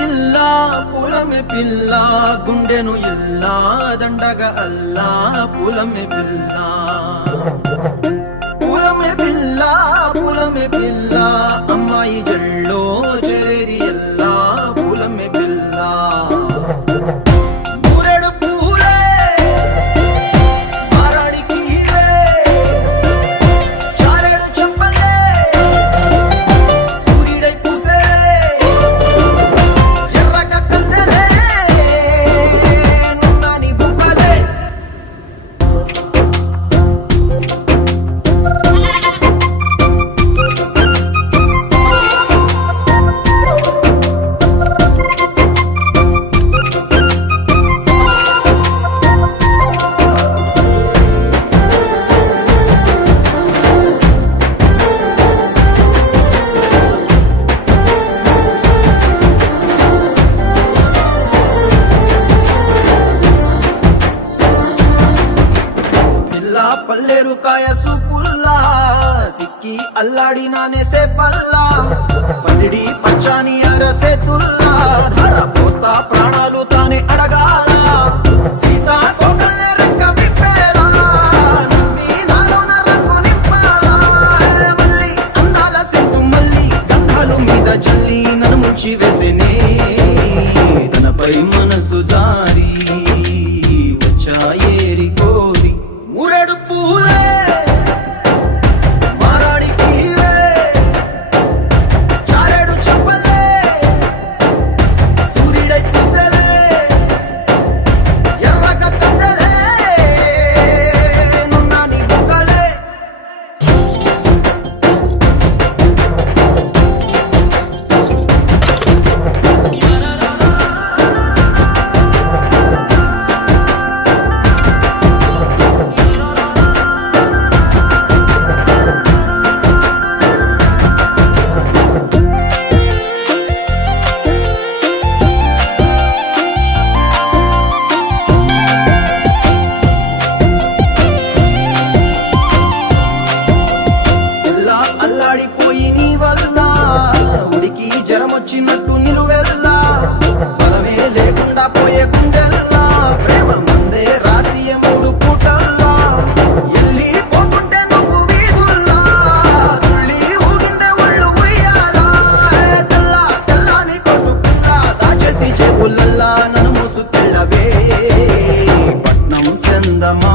పూలమే పిల్ల గుండెను ఎల్లా దండగా అల్లా పూలమే పిల్ల పూలమే పిల్ల పూలమే పిల్ల అమ్మాయి జల్లో చేరేది ఎల్లా పూలమే పిల్ల పూరెడు పూలే మారాడికి చారెడు చెప్పలే సూర్యుడై పూసే ఎర్రగా కందెలే నున్నాని బుగ్గలే పల్లేరు కాయ సూపుల్లా సిక్కి అల్లాడి నానేసే పల్లా పసిడి పచ్చాని అరసే తుల్లా ధర పోస్తా ప్రాణాలు తానే అడగాల సీతా కోకల్లే రెక్క విప్పేలా నవ్వి నాలోన రంగు నింపాలా మళ్ళీ అందాల సెట్టు మళ్ళీ గంధాలు మీద జల్లి నన్ను ముంచి వేసేనే తనపై మనసు జారి వచ్చాయేరి కోరి మురెడు పూలే మారాడికి చారెడు చెప్పలే సూర్యుడై పూసలే ఎర్రగా కందెలే నున్నాని బుగ్గలే అల్లాడిపోయి నీ వల్ల ఉడికి జరమొచ్చినట్టు నిలువెల్లా బలమే లేకుండా పోయే గుండెల్లా ప్రేమ మందే రాసియ మూడు పూటల్లా ఎల్లి పోతుంటే నువ్వు వీధుల్లా తుళ్ళి ఊగిందే ఒళ్ళు ఉయ్యాలా తెల్ల తెల్లాని కొట్టు పిల్ల దాచేసి చెవులల్లా నన్ను మూసుకెళ్ళవే పట్నం సెందమా